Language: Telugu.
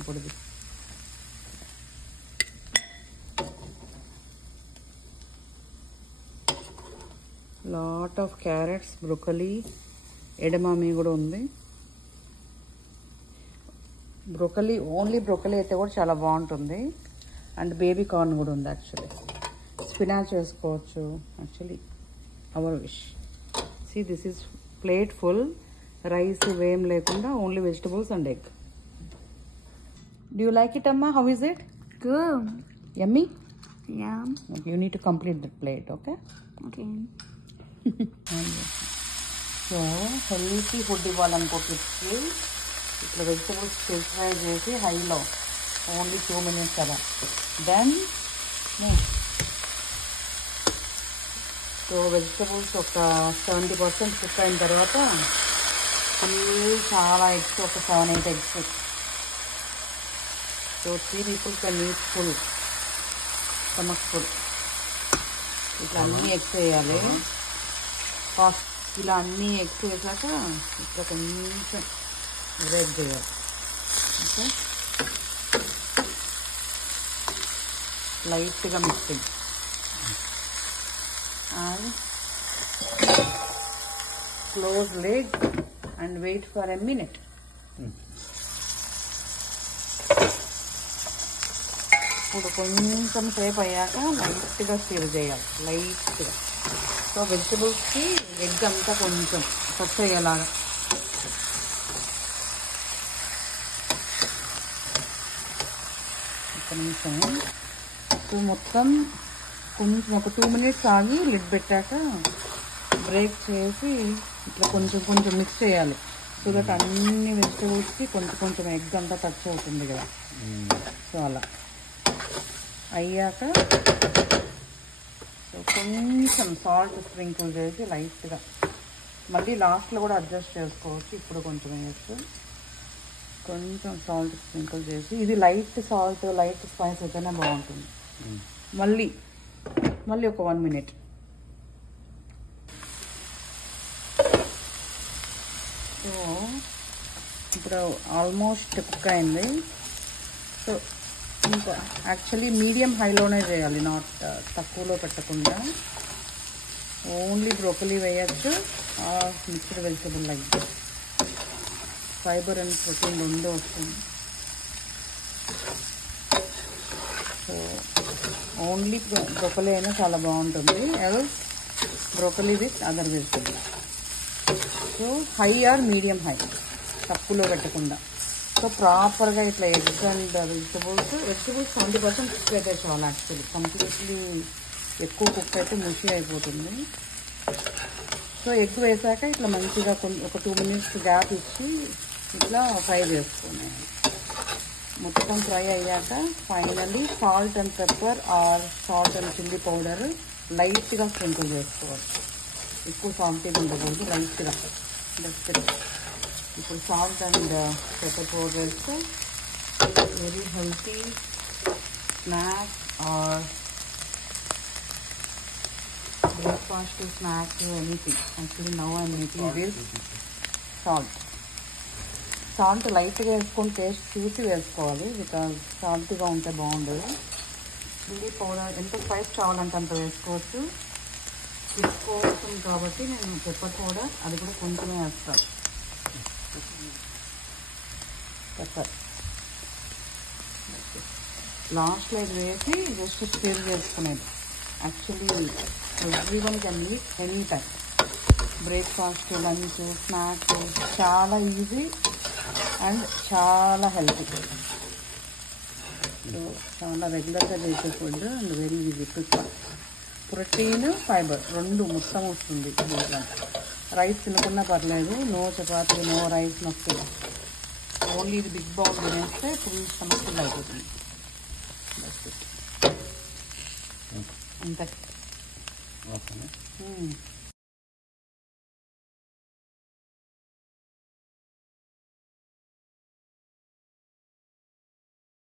ఇప్పుడు లాట్ ఆఫ్ క్యారెట్స్, బ్రోకలీ, ఎడమామి కూడా ఉంది. బ్రోకలీ, ఓన్లీ బ్రోకలీ అయితే కూడా చాలా బాగుంటుంది. అండ్ బేబీ కార్న్ కూడా ఉంది. యాక్చువల్లీ స్పినాచ్ వేసుకోవచ్చు. Actually our wish. See this is plate full. Rice ఇవేం లేకుండా only vegetables and egg. Do you like it అమ్మా? How is it? Good. Yummy? Yeah. You need to complete that plate. Okay. Okay. So healthy food ఇవ్వాలనుకో కిడ్స్కి, ఇట్లా వెజిటబుల్స్ ఫ్రై చేసి హైలో ఓన్లీ 2 minutes కదా. దెన్ సో వెజిటబుల్స్ ఒక 70% కుక్ అయిన తర్వాత చాలా ఎగ్స్, ఒక 7-8 eggs. So 3 people can eat full stomach food. ఇట్లా అన్ని ఎగ్స్ వేయాలి. ఇలా అన్ని ఎగ్స్ వేసాక ఇట్లా కొంచెం బ్రేక్ చేయాలి. ఓకే, లైట్గా mixing. And close lid and wait for a minute. ఇప్పుడు కొంచెం సేపు అయ్యాక లైట్గా స్టిర్ చేయాలి. లైట్గా. సో వెజిటబుల్స్కి ఎగ్ అంతా కొంచెం టచ్ అయ్యేలాగా. ఒక నిమిషం. సో మొత్తం కొంచెం ఒక 2 minutes ఆగి లిడ్ పెట్టాక బ్రేక్ చేసి ఇట్లా కొంచెం కొంచెం మిక్స్ చేయాలి. సో దట్ అన్ని వెజిటబుల్స్కి కొంచెం కొంచెం ఎగ్ అంతా టచ్ అవుతుంది కదా. సో అలా అయ్యాక సో కొంచెం సాల్ట్ స్ప్రింకిల్ చేసి లైట్గా, మళ్ళీ లాస్ట్లో కూడా అడ్జస్ట్ చేసుకోవచ్చు. ఇప్పుడు కొంచెం వేయచ్చు. కొంచెం సాల్ట్ స్ప్రింకిల్ చేసి, ఇది లైట్ సాల్ట్, లైట్ స్పైస్ అయితేనే బాగుంటుంది. మళ్ళీ ఒక 1 minute. సో ఇప్పుడు ఆల్మోస్ట్ కుక్ అయింది. సో ఇంకా యాక్చువల్లీ మీడియం హైలోనే చేయాలి, నాట్ తక్కువలో పెట్టకుండా. ఓన్లీ బ్రోకలీ వేయచ్చు, mixed vegetable like this. Fibre and protein రెండు వస్తుంది. సో ఓన్లీ బ్రోకలీ అయినా చాలా బాగుంటుంది. Else broccoli with other vegetable. So high are medium high, తక్కువలో పెట్టకుండా. సో ప్రాపర్గా ఇట్లా ఎగ్స్ అండ్ వెజిటబుల్స్ 70% కుక్ అయితే చాలు. యాక్చువల్లీ కంప్లీట్లీ ఎక్కువ కుక్ అయితే ముషి అయిపోతుంది. సో ఎగ్ వేసాక ఇట్లా మంచిగా ఒక 2 minutes గ్యాప్ ఇచ్చి ఇట్లా ఫ్రై చేసుకున్నాను. మొత్తం ఫ్రై అయ్యాక finally salt and pepper or salt and chilli powder లైట్గా స్ప్రింకిల్ చేసుకోవచ్చు. ఎక్కువ సాల్టీగా ఉండకూడదు, లైట్గా. ఇప్పుడు సాల్ట్ అండ్ పెప్పర్ పౌడర్ వేస్తే very healthy snack or breakfast, snack, anything. Actually now I am making with salt లైట్గా వేసుకొని టేస్ట్ చూసి వేసుకోవాలి, బికాజ్ సాల్ట్గా ఉంటే బాగుండదు. చిల్లీ పౌడర్ ఎంత స్పైస్ కావాలంటే అంత వేసుకోవచ్చు. తీసుకోవచ్చు కాబట్టి నేను పెప్పర్ పౌడర్ అది కూడా కొంచెమే వేస్తాను. పెప్పర్ లాస్ట్లో ఇది వేసి జస్ట్ స్టిర్ చేసుకునేది. Actually everyone can eat any time. Breakfast, lunch, snack చాలా ఈజీ అండ్ చాలా హెల్తీ. సో చాలా రెగ్యులర్గా చేసే food and very easy to. Protein, fibre రెండు మొత్తం వస్తుంది దీంట్లో. రైస్ తినకున్నా పర్లేదు, నో చపాతీ, నో రైస్, నొప్పి. ఓన్లీ ఇది బిగ్ బౌల్ తినేస్తే ఫుల్ స్టమక్ ఫుల్ అయిపోతుంది. అంతే.